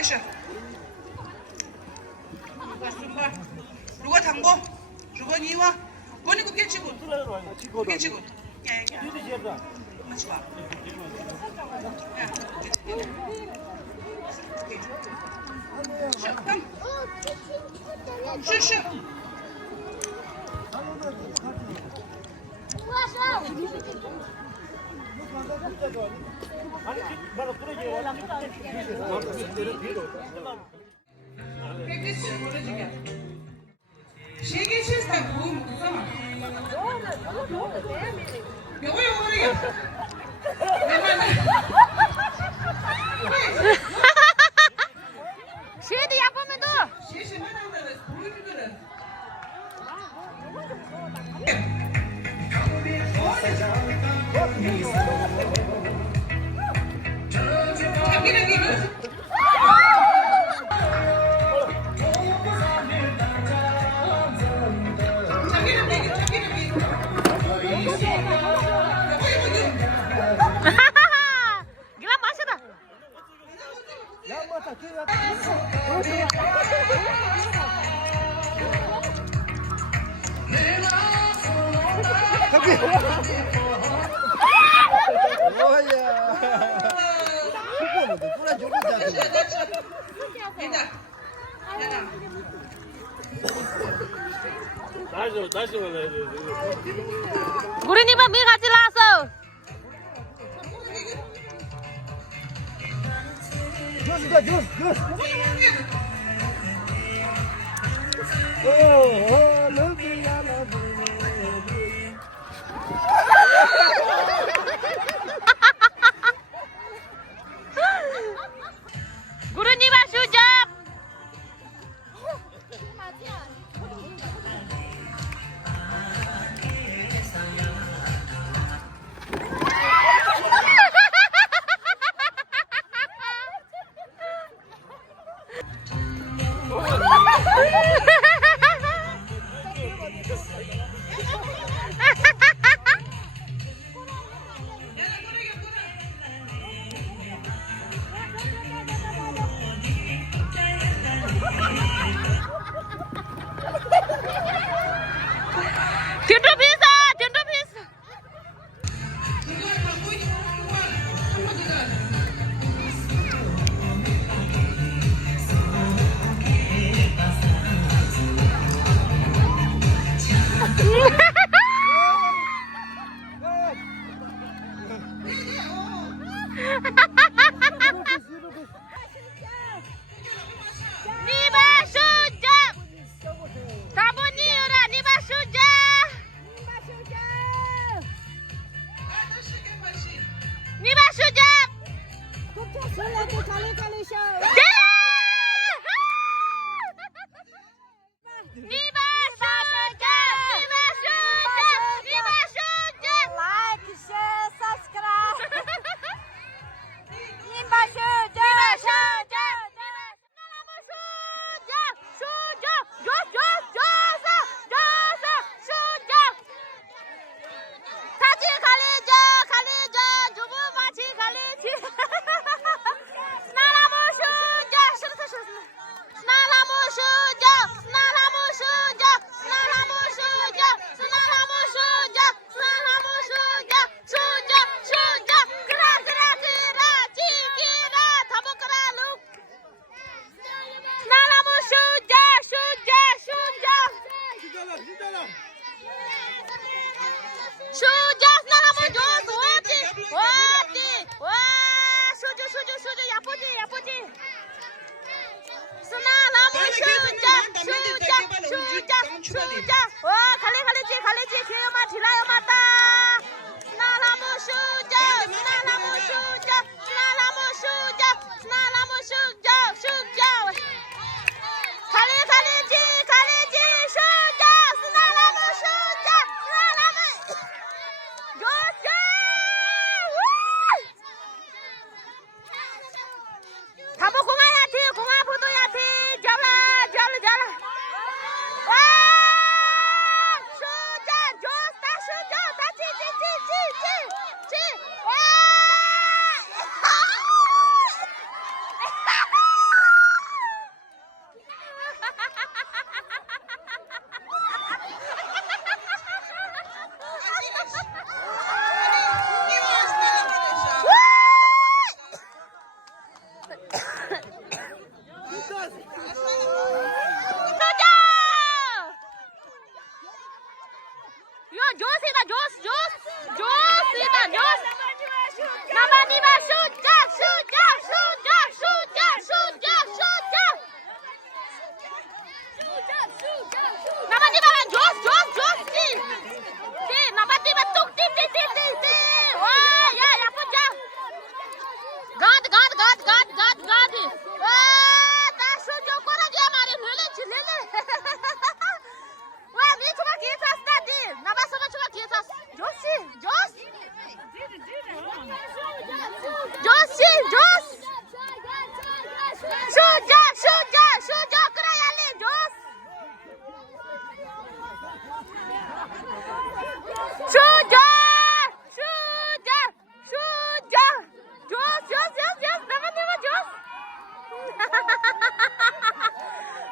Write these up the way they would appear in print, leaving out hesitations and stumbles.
됐어. 누가 담고? 누가 니와? 보니까 깨치고. 깨치고. 야, 맞지 마. 야, 슈슈. 세계 시스템 보험 그거만. 요거요. 쉐드 야보면 도. 시시만 하면 보여주거든. 자기는 기분. Gila masih dah. Gurih nih Mbak, kasih langsung. Jus. Oh, love you. Gurih nih Mbak, sujab. Jundu bisa. Niba sujab. Kamu nih udah niba sujab. Niba sujab. Like, share, subscribe.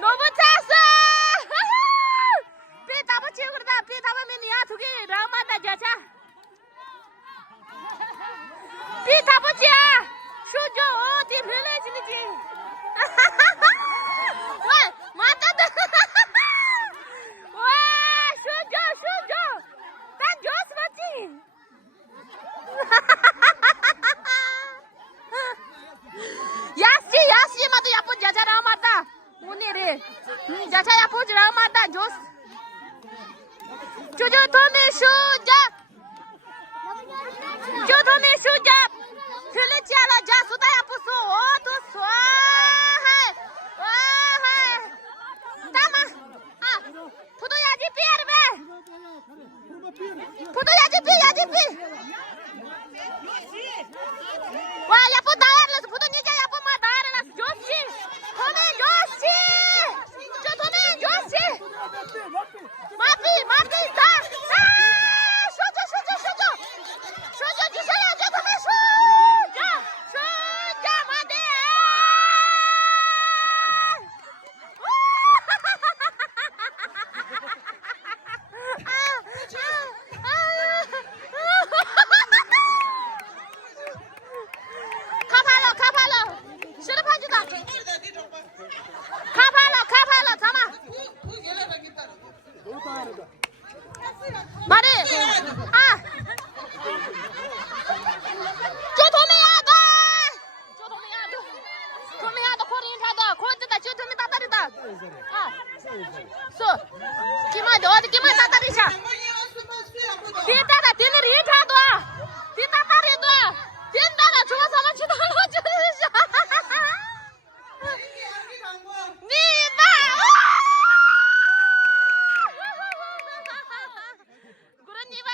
너무 찼어. 삐 잡아 치고 그러다 삐 잡으면 야 두개 라마다 자자. 삐 잡아치야. 쇼죠 어디 빌레지지. 와 맞다. 와 쇼죠. 난 조스 맞지. 야시 마도 야쁜 자자라 맞다. 오늘이 자자 야쁜 자라 맞다. 조스. 조조 도미 슈잡. 조 도미 슈잡. 틀리지않아 자 수다 야쁘소. 오도 쏴. 와. 담아. 아. 부도야지 삐야르베. 부도야지 삐. 와 야쁜 나야르라서 부도 니자 야쁜 마 나야르라서 좋지. 도미 좋지. 저 도미 좋지. 마피 다. 쇼조 주세요. 저 도미 쇼조 마대. 카팔로 실업하지다. 카팔로 잠아. 말이 저 도미야도 코리인타다 코르트다 저 도미 따다리다. 기마도 어디 기마 따다리샤. 뒤따다 뒤는 일타도 뒤따다리도 뒤따라 죽어서만 치달라 주시샤. 니마 그런 니마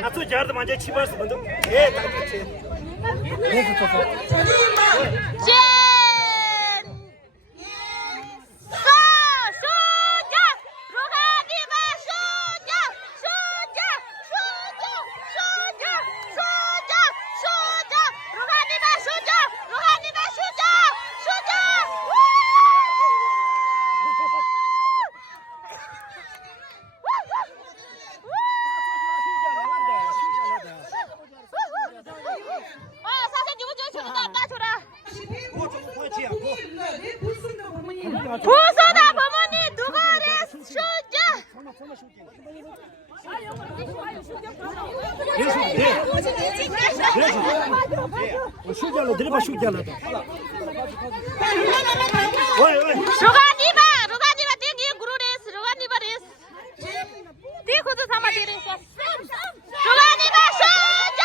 나도 잘 맞아 치버스 먼저 예 당연히 계속 쳤어. 보소다 버머니 누가 그래 쇼자. 슈자로 들어봐 슈자로. 왜? 루가니바 땡기 구루레스 루가니바레스. 땡고도 삼아 데레스. 루가니바 쇼자.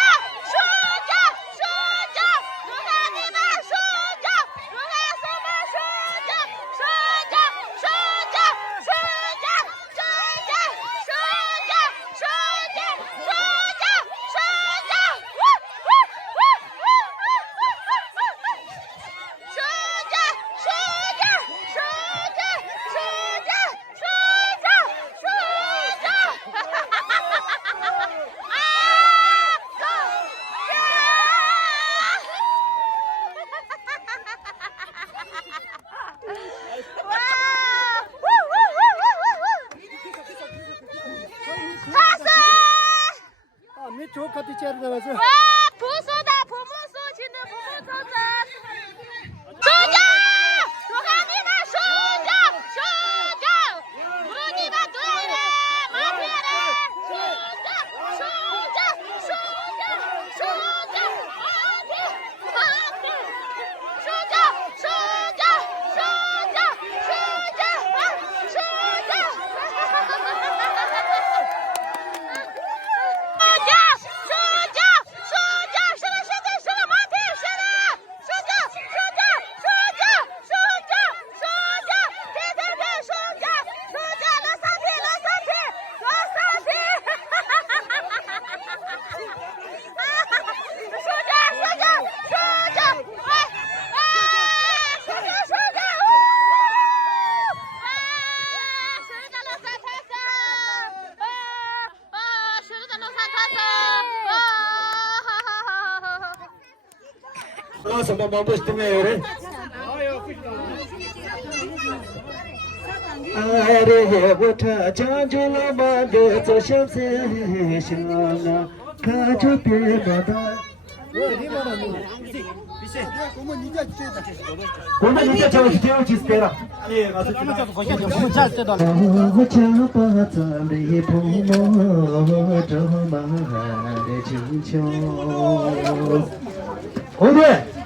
루가니바 쇼자. 루가소마 쇼자. 쇼자. 커피 채로 나와서. 와 부수다 부무수 지는 부무서서 수정 수강이다 수정 수정 무늬가 되래 마피아래 수정 수정 수정 수정 마피 마피 수정 수정 수정 수정 Sama mampus tengah Are bota janjula mande to shamse shana kaju pe bada Como ninja chama que tem espera. Eh, mas como já foi que como já está dando. Oh, chapa tamre pomo joma de chincho. Onde?